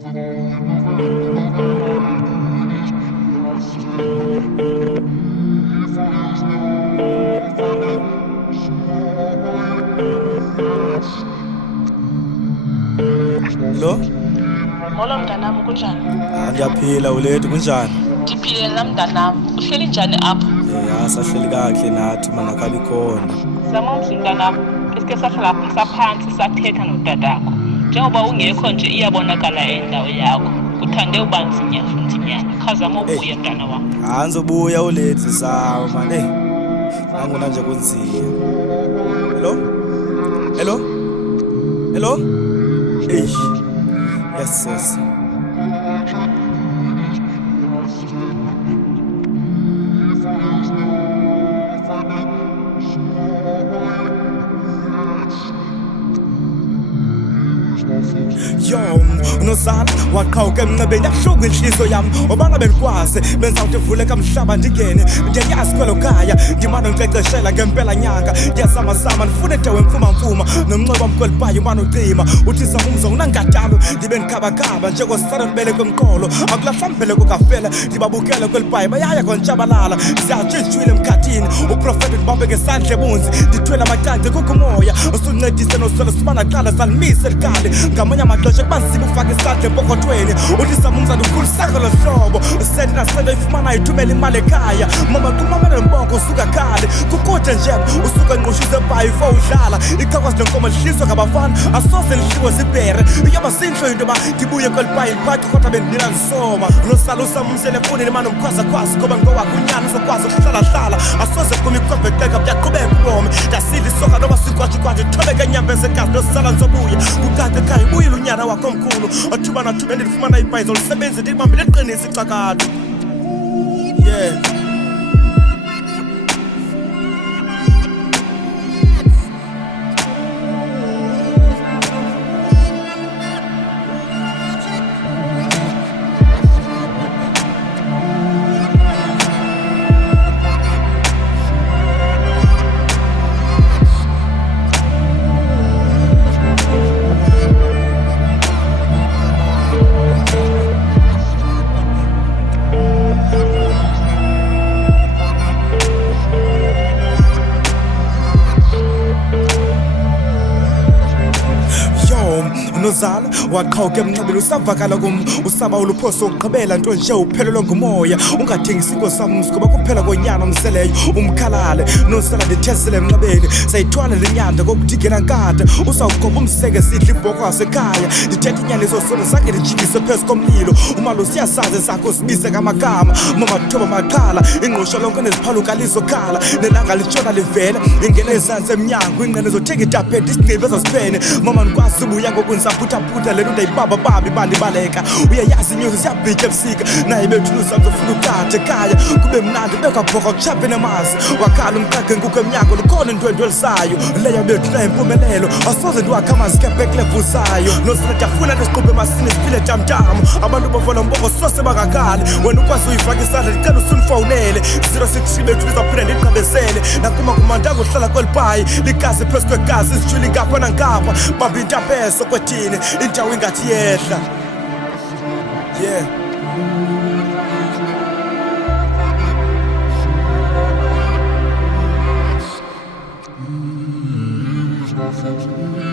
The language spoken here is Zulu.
Lo? Molo mntanam, kunjani? Ndiyaphila ulethu kunjani? Ndiphile nam mntanam. Uhleli njani apha? Sahleli kahle nathi mana kabi khona. Samomzi mntanam, esike sahlala phantsi sathetha notatakho. Njengoba ungekho nje iyabonakala indawo yakho. Uthande uba nzinyana. Khazama ubuye mntana wam. Anzobuya ulethu sawa mane. Nangona nje kunzima. Hello? Yes. Yo, uNozala waqhawuka emncebeni yabuhlungu inhliziyo yami obanga benikwazi benza ukuthi ivuleka mhlaba ndingene ndiyayazi kwelo khaya ndimane ngiceceshela ngempela nyanga ngiyazama ndifune dawe mfuma nomncoba mkwelibhayo umane ucima uthi samumzo unangadalo ndibe ndikhabakaba njengosana ndibele kwemqolo akulahla mbeleko kafela ndibabukele kwelibhayo bayaya kontshabalala siyatshitshwile emkhathini uprofeti ndibambe ngesandla ebunzi ndithwele amacanci kukho umoya usuncedise nosolo sibana qala salimise likali ngamanye amaxesha kuba nzima ufaka isandla empokothweni uthi samumzana ukhulisako lo hlobo usenti nasento ifumana ithumela imali ekhaya mama kumamele mbongo usuka khali kukude nje usuka enqushize ebhayi ifo udlala iqhakwazi lenkomo lihliswa ngabafana asose lihliwe zibhere iyoba sinhlo into yoba ndibuye kwelibhayi liphathi kodwa bendinina ndisoma unosala usamumsele efonini mane umkhwazakhwazi ngoba ngowakho unyana uzokwazi ukuhlalahlala asoze kum ikwevekeka buyaqhubeka ubomi ndasidla isoka noba sikwajikwaji thobeke enyambezi egazi nosala ndizobuya kuqaqa khaya ubuyile unyana wakho omkhulu athuba nathuba endilifumana ibhayizo lisebenzi ndilibambile liqinisa icakade Nozala waqhawuka emncebeni usavakala kum usaba uluphoso ukugqibela nto nje uphelelwe ngumoya ungathengisi inkosi ngoba kuphela konyana omseleyo umkhalale Nozala ndithezele emncebeni sayithwala lenyanda kokudingela nkada usawugoba umseke sidla ibhoko wasekhaya ndithetha inyaniso sona zange ndijikise phezu komlilo umalo siyasazi sakho sibize ngamagama mamathoba maqhala ingqosho lonke neziphaluka lizokhala nelanga litshona livela ingene ezantsi emnyango ingqene zothenga itapeti isigqibe ezosiphene mama ndikwazi ubuya ngokunzaphuthaphutha le nto ndayibaba babi bandibaleka uyayazi inyuzi siyabhitya ebusika naye bethulusa ndizofuna ukade ekhaya kube mnandi bekwabhoka kutshape namazi wakhala umqaqe nkukho emnyango lukhona ndwendwe elisayo leyo bethu nayo impumelelo asoze ndiwakhe amazike ebheklevusayo Nozala ndiyafuna ndisiqhubhe emasini siphile tamtam abantu bavola mboko sose bangakhali wena ukwazi uyifaka isandla ndicela usundifowunele 063 bethu lizawuphinda ndiqhabezele nakuma kumandanga uhlala kwelibhayi ligazi phezu kwegazi izijwili ngapha nangapha bamba intapeso kwethini indawo ingathi yehla Perfect.